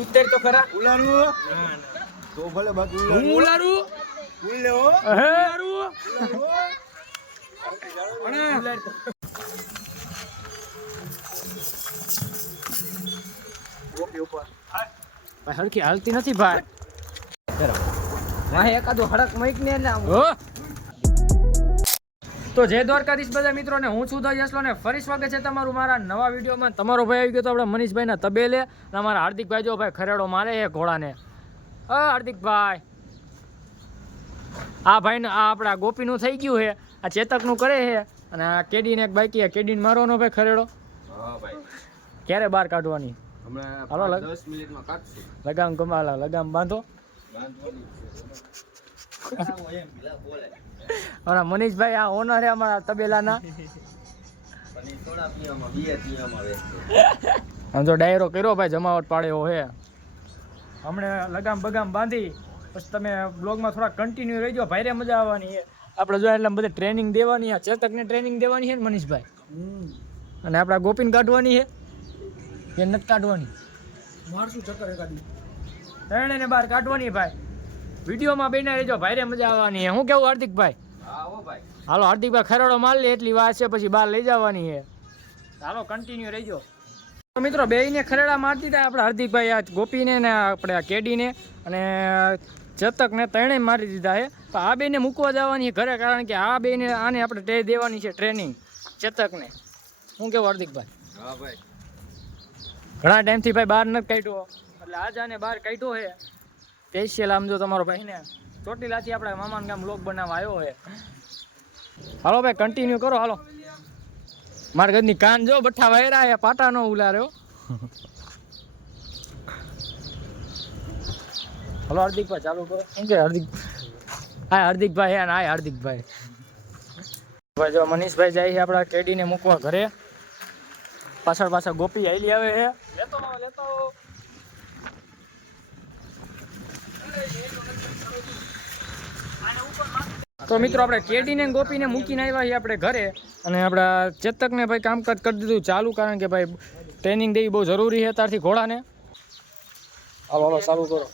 ઉતર તો ખરા ઉલારું ના તો ભલે બાકી હું ઉલારું ઉલ્લે હો ઉલારું ઉલાર ઓકે ઉપર ભાઈ હરખી હાલતી નથી ભાઈ વાહ એકાદો હડક મઈક ને એટલે હો તો જય દ્વારકાધીશ બધા મિત્રોને હું છું દયાસલો ને ફરી સ્વાગત છે તમારું મારા નવા વિડીયોમાં. તમારો ભાઈ આવી ગયો તો આપણે મનીષભાઈના તબેલે અને અમારા હાર્દિકભાઈ જો ભાઈ ખરેડો મારે છે ઘોડાને. હાર્દિકભાઈ આ ભાઈને આ આપણા ગોપીનું થઈ ગયું છે, આ ચેતકનું કરે છે અને આ કેડીને એક બાકી કેડીને મારવાનો ભાઈ ખરેડો. હા ભાઈ ક્યારે બહાર કાઢવાની? હમણાં હાલો 10 મિનિટમાં કાઢશું. લગામ કમાલા લગામ બાંધો. અને મનીષભાઈ આ ઓનર છે અમારા તબેલાના. આમ તો ડાયરો કર્યો ભાઈ, જમાવટ પાડ્યો છે. હમણે લગામ બગામ બાંધી પછી તમે બ્લોગમાં થોડા કન્ટિન્યુ રહેજો, ભાઈરે મજા આવવાની છે. આપણે જો એટલે બધે ટ્રેનિંગ દેવાની છે, ચેતકને ટ્રેનિંગ દેવાની છે ને મનીષભાઈ, અને આપણા ગોપીને કાઢવાની છે કે નથી કાઢવાની? મારશું ચક્કર એકાદી ત્રણેયને બહાર કાઢવાની ભાઈ. વિડીયોમાં બેને રહેજો, ભાઈરે મજા આવવાની છે. શું કેવું હાર્દિકભાઈ? હા હો ભાઈ હાલો હાર્દિકભાઈ ખરેડો માર લે એટલી વાત છે, પછી બહાર લઈ જવાની છે. હાલો કન્ટિન્યુ રહેજો. તો મિત્રો બેયને ખરેડા મારતી હતા આપણે હાર્દિકભાઈ, આ ગોપીને ને આપણે આ કેડીને અને ચેતકને ત્રણેય મારી દીધા છે. તો આ બેને મૂકવા જવાની ઘરે, કારણ કે આ બેને આને આપણે દેવાની છે ટ્રેનિંગ ચેતકને. શું કેવું હાર્દિકભાઈ? હા ભાઈ ઘણા ટાઈમથી ભાઈ બહાર નથી કાઢ્યો, એટલે આજ આને બહાર કાઢ્યો છે. સ્પેશિયલ આમ જો તમારો ભાઈને ચોટીલાથી આપણે મામાના ગામ લોક બનાવવા આવ્યો છે. હાલો ભાઈ કન્ટિન્યુ કરો. હાલો મારા ઘરની કાન જો બઠ્ઠા વાયરા છે, પાટા નો ઉલાર્યો. હલો હાર્દિકભાઈ ચાલુ કરો. શું કે હાર્દિક? હા હાર્દિકભાઈ હા હા હાર્દિકભાઈ ભાઈ જો મનીષભાઈ જાય છે આપણા કેડીને મૂકવા ઘરે. પાછળ પાછળ ગોપી આઈલી આવે છે. લેતો તો મિત્રો આપણે કેડીને ગોપીને મૂકીને આવ્યા છીએ આપણે ઘરે, અને આપણા ચેતકને ભાઈ કામકાજ કરી દીધું ચાલુ, કારણ કે ભાઈ ટ્રેનિંગ દેવી બહુ જરૂરી છે ત્યારથી ઘોડાને. હાલો હાલો ચાલુ કરો.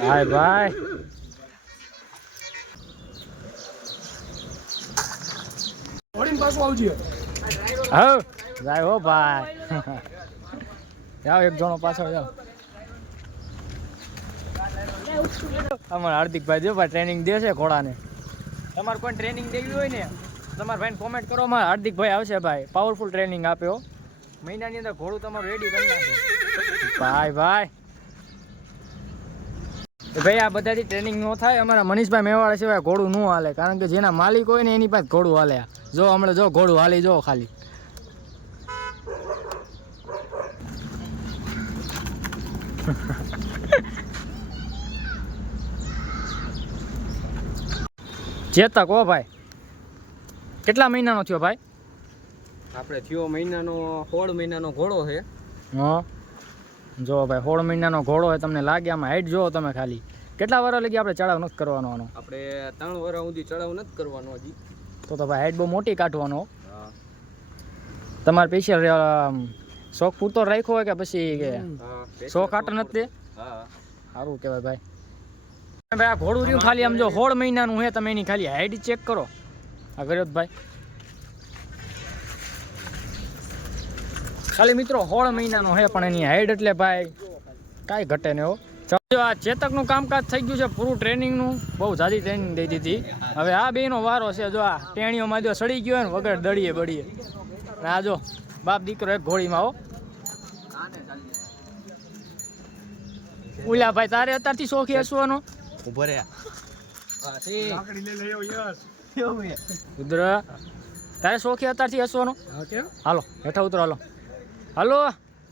હાય ભાઈ પાછું આવજે. હા જાય હો ભાઈ. જાઓ એક જણો પાછળ જાઓ. અમારા હાર્દિકભાઈ જો ભાઈ ટ્રેનિંગ દે છે ઘોડાને. તમારે કોઈ ટ્રેનિંગ દેવી હોય ને તમારા ભાઈને કોમેન્ટ કરો, અમારા હાર્દિકભાઈ આવશે ભાઈ, પાવરફુલ ટ્રેનિંગ આપ્યો. મહિનાની અંદર ઘોડું તમારું રેડી કરી નાખે ભાઈ. ભાઈ ભાઈ આ બધાથી ટ્રેનિંગ ન થાય. અમારા મનીષભાઈ મેવાડા સિવાય ઘોડું ન હાલે, કારણ કે જેના માલિક હોય ને એની પાસે ઘોડું હાલે. જો હમણાં જો ઘોડું હાલી જો ખાલી. ચેતક હો ભાઈ, કેટલા મહિનાનો થયો ભાઈ? આપણે થયો મહિનાનો 16 મહિનાનો ઘોડો છે. હા જો ભાઈ 16 મહિનાનો ઘોડો હોય. તમને લાગે આમાં હાઈટ જોવો તમે ખાલી. કેટલા વર્ષ લગી આપણે ચડાવ નથી કરવાનો આનો? આપણે 3 વર્ષ સુધી ચડાવ નથી કરવાનો હજી. તો ભાઈ હાઈટ બહુ મોટી કાઢવાનો. હા તમારે સ્પેશિયલ શોખ પૂરતો રાખ્યો હોય કે પછી કે શોખ આટ નથી? હા સારું કહેવાય ભાઈ. ભાઈ આ ઘોડું રહ્યું ખાલી આમ જો 16 મહિનાનું છે, તમે એની ખાલી હાઈટ ચેક કરો. આ કર્યો ભાઈ ખાલી મિત્રો 16 મહિનાનો છે, પણ એની હાઈટ એટલે ભાઈ કાંઈ ઘટે ને. હો જો આ ચેતકનું કામકાજ થઈ ગયું છે પૂરું ટ્રેનિંગનું, બહુ જાજી ટ્રેનિંગ દઈ દીધી. હવે આ બેનો વારો છે. જો આ ટેણીઓમાં જો સડી ગયો ને વગર દડીએ બળીએ. અને આ જો બાપ દીકરો એક ઘોડીમાં. હો ઉલા ભાઈ તારે અત્યારથી શોખી હસવાનો? ઉભો રે ઉધર તારે શોખી અત્યારથી હસવાનો? હાલો હેઠા ઉતરો. હાલો હાલો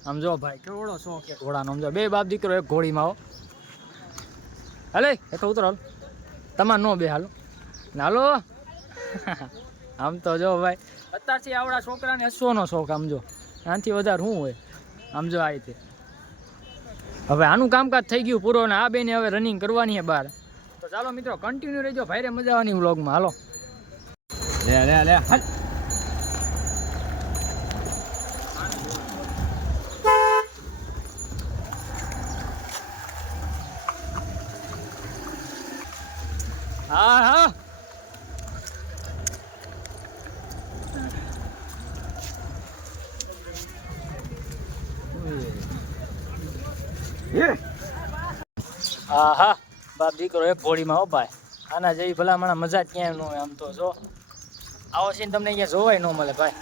આમ જો ભાઈ કેવડો શોખ છે ઘોડાનો. આમ જો બે બાપ દીકરો એક ઘોડીમાં. હો હાલે હેઠા ઉતરો. હાલો તમારે નો બે હાલો હાલો. આમ તો જો ભાઈ અત્યારથી આવડા છોકરાને હસવાનો શોખ. આમ જો આનાથી વધારે શું હોય? આમ જો આ રીતે હવે આનું કામકાજ થઈ ગયું પૂરો, ને આ બેને હવે રનિંગ કરવાની છે બહાર. તો ચાલો મિત્રો કન્ટિન્યુ રહેજો, ભાઈરે મજા આવવાની વ્લોગમાં. હાલો લે લે લે હા હા બાપ દીકરો એક ઘોડીમાં હો ભાઈ. આના જેવી ભલામણ મજા જ ક્યાંય ન હોય. આમ તો જો આવો સીન તમને અહીંયા જોવાય ન મળે ભાઈ.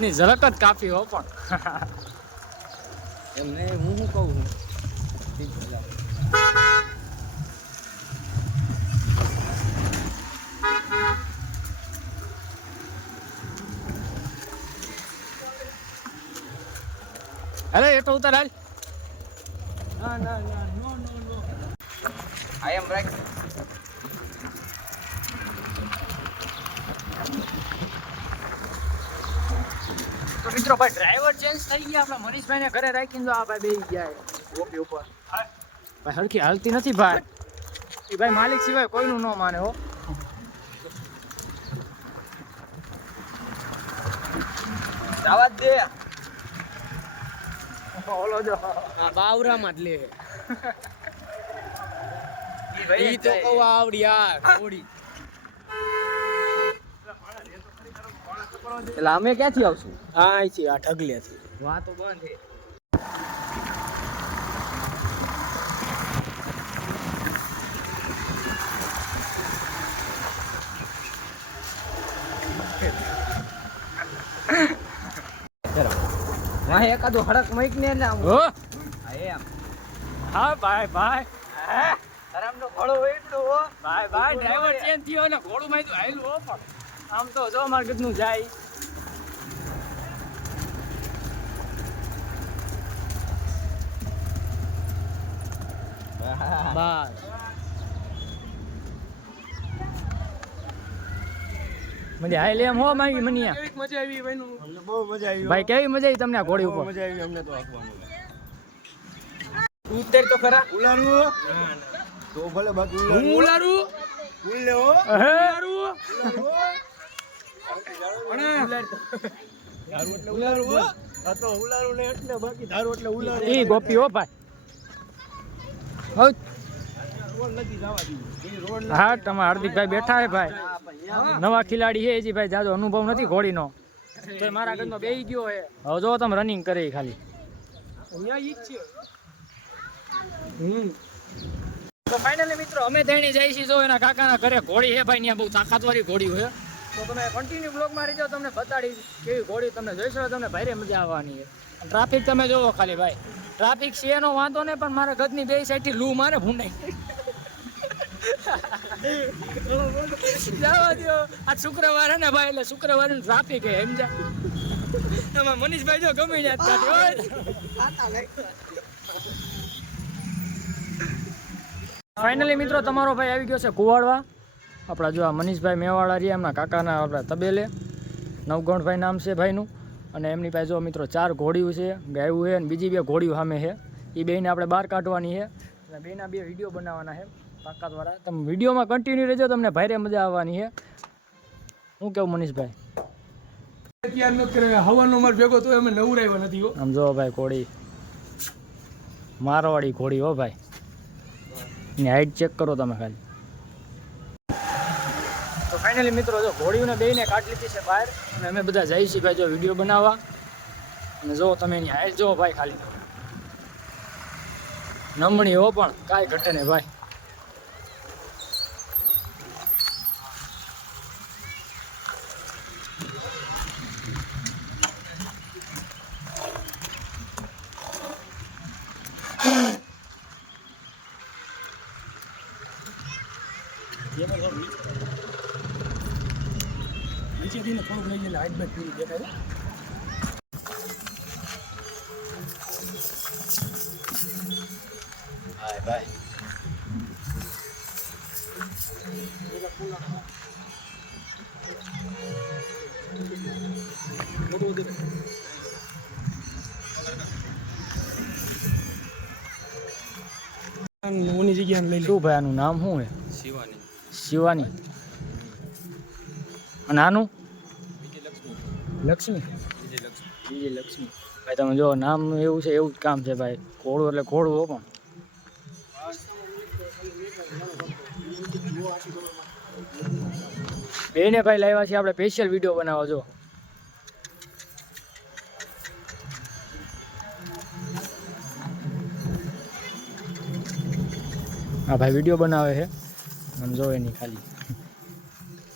ની ઝલક જ કાફી હો પણ. એમ નહીં હું શું કહું છું. અરે એ તો ઉતાર હાલ. ના નો આઈ એમ રાઈટ. તો મિત્રો ભાઈ ડ્રાઈવર ચેન્જ થઈ ગયા. આપણા મનીષભાઈને ઘરે રાખીને તો આ ભાઈ બેસી ગયા ઓપી ઉપર. ભાઈ હરખી હાલતી નથી ભાઈ. એ ભાઈ માલિક સિવાય કોઈનું ન માને હો. આવાજ દે. ઓલો જો બાવરામાં જ લે. ઈ તો કહું આવડી યાર થોડી. એટલે અમે ક્યાંથી આવશું? અહીંથી આ ઢગલેથી. વાતો બંધ છે. વાહ એકાદો હડક મઈક ને એટલે આમ. હો એમ હા ભાઈ ભાઈ આરામનો ઘોડો વેટડો હો. ભાઈ ભાઈ ડ્રાઈવર ચેન્જ થયો ને ઘોડું માં હાલ્યું હો. પણ આમ તો જો માર ગદનું જાય. બસ મને હાલ એમ હો માંગી મનિયા. કેવી મજા આવી ભાઈનું? અમને બહુ મજા આવી. ભાઈ કેવી મજા આવી તમને આ ઘોડી ઉપર? મજા આવી અમને તો આખવાનું. ઉતર તો ખરા. ઉલારું તો ભલે બાકી હું ઉલારું. ઉલ લેવો ઉલારું આ તો ઉલારું ને એટલે બાકી ધારો એટલે ઉલારું. ઈ ગોપી હો ભાઈ. હો રોડ નથી જવા દીધું. રોડ હા તમારા હાર્દિકભાઈ બેઠા હે ભાઈ. નવા ખિલાડી છે હજી ભાઈ. જાજો અનુભવ નથી ઘોડીનો. તો મારા ઘરનો બેહી ગયો હે. હવે જો તમે રનિંગ કરે ખાલી. અહીંયા ઈ જ છે. તો ફાઇનલી મિત્રો અમે તેણી જઈ છીએ જો એના કાકાના ઘરે ઘોડી છે ભાઈ. ત્યાં બહુ તાકાતવાળી ઘોડી હોય. તો તમે કન્ટિન્યુ બ્લોગમાં રહી જાઓ. તમને બતાડી કેવી ઘોડી તમને જોઈશો. તમને ભારે મજા આવવાની છે. ટ્રાફિક તમે જોવો ખાલી ભાઈ. ટ્રાફિક છે એનો વાંધો નહીં પણ મારા ઘરની બે સાઈડથી લૂ મારે ભૂંડાઈ. જવા દો. આ શુક્રવાર હે ને ભાઈ એટલે શુક્રવારનું ટ્રાફિક હે સમજા. એમાં મનીષભાઈ જો ગમે જાત કાઢ્યો. ફાઇનલી મિત્રો તમારો ભાઈ આવી ગયો છે કુવાડવા. આપણા જો આ મનીષભાઈ મેવાડા રહ્યા એમના કાકાના આપણા તબેલે. નવગણભાઈ નામ છે ભાઈનું. અને એમની પાસે જો મિત્રો 4 ઘોડીઓ છે, ગાયું છે અને બીજી 2 ઘોડીઓ સામે છે. એ બેને આપણે બહાર કાઢવાની છે અને બેના 2 વિડીયો બનાવવાના છે તાકાતવાળા. તમે વિડીયોમાં કન્ટિન્યુ રહેજો. તમને ભારે મજા આવવાની છે. શું કેવું મનીષભાઈ? હવાનો માર ભેગો તો અમે નવરાવ્યો નથી હો. આમ જો ભાઈ ઘોડી મારવાડી ઘોડી હો ભાઈ. એની હાઈટ ચેક કરો તમે ખાલી. તો ફાઇનલી મિત્રો જો ઘોડીઓને બેને કાઢી લીધી છે બહાર. અને અમે બધા જઈએ છીએ ભાઈ જો વિડીયો બનાવવા. અને જો તમે એની હાઈટ જો ભાઈ ખાલી. નમણી હો પણ કાંઈ ઘટે નહીં ભાઈ. નીચેથી ને થોડુંક લઈ જઈને હાઈટ બેટ પૂરી દેખાય. હાય ભાઈ. ઓની જગ્યાએ લઈ લે. શું ભાઈ આનું નામ શું છે? શિવાની. શિવાની. અને આનું લક્ષ્મી. બીજી લક્ષ્મી. ભાઈ તમે જો નામ એવું છે એવું જ કામ છે ભાઈ. ઘોડું એટલે ઘોડું હો પણ. બેને ભાઈ લાવ્યા છે આપણે સ્પેશિયલ વિડીયો બનાવવા જો. આ ભાઈ વિડીયો બનાવે છે આમ જોવે નહીં ખાલી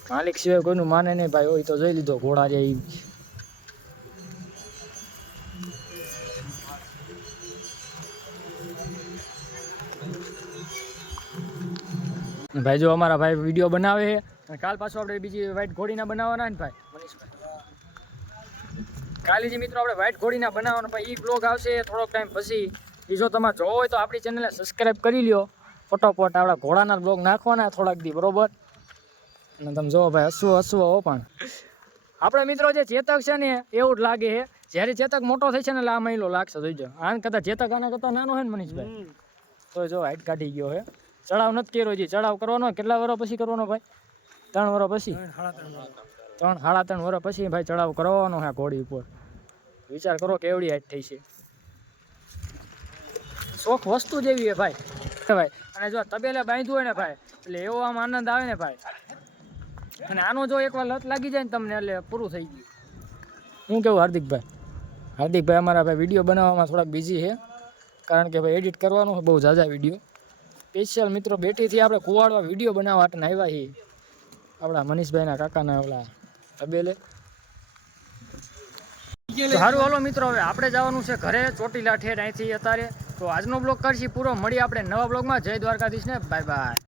માલિક સિવાય કોઈનું માને નહીં ભાઈ હોય તો જોઈ લીધો ઘોડા જે ભાઈ જો અમારા ભાઈ વિડીયો બનાવે છે અને કાલ પાછો આપણે બીજી વ્હાઈટ ઘોડીના બનાવવાના ને ભાઈ મનીષભાઈ કાલે જે મિત્રો આપણે વ્હાઈટ ઘોડીના બનાવવાના ભાઈ એ બ્લોગ આવશે થોડોક ટાઈમ પછી એ જો તમારે જોવો હોય તો આપણી ચેનલને સબસ્ક્રાઈબ કરી લ્યો ફટોફટ આપણા ઘોડાના બ્લોગ નાખવાના થોડાક દી બરોબર અને તમે જોવો ભાઈ હસવો હો પણ આપણે મિત્રો જે ચેતક છે ને એવું જ લાગે છે જ્યારે ચેતક મોટો થઈ છે ને એટલે આ મહિલો લાગશે જોઈજો આને કદાચ ચેતક આના કરતાં નાનો છે ને મનીષભાઈ તો જો હાઈટ કાઢી ગયો છે ચડાવ નથી કર્યો જી ચડાવ કરવાનો કેટલા વર્ષ પછી કરવાનો ભાઈ 3 વર્ષ પછી 3.5 વર્ષ પછી ભાઈ ચડાવ કરવાનો છે ઘોડી ઉપર વિચાર કરો કેવડી હાઈટ થઈ છે શોખ વસ્તુ જેવી છે ભાઈ અને જો તબેલે બાંધ્યું હોય ને ભાઈ એટલે એવો આમ આનંદ આવે ને ભાઈ અને આનો જો એકવાર લત લાગી જાય ને તમને એટલે પૂરું થઈ ગયું હું કેવું હાર્દિકભાઈ અમારા ભાઈ વિડીયો બનાવવામાં થોડાક બિઝી છે કારણ કે ભાઈ એડિટ કરવાનું બહુ ઝાઝા વિડીયો સ્પેશિયલ મિત્રો બેટીથી આપણે કુવાડવા વિડીયો બનાવવા માટે આવ્યા છીએ આપણા મનીષભાઈના કાકાના ઓલા તબેલે સારું હાલો મિત્રો હવે આપણે જવાનું છે ઘરે ચોટીલા ઠેઠ અહીંથી અત્યારે તો આજનો બ્લોગ કરશી પૂરો મળી આપણે નવા બ્લોગમાં જય દ્વારકાધીશ ને બાય બાય.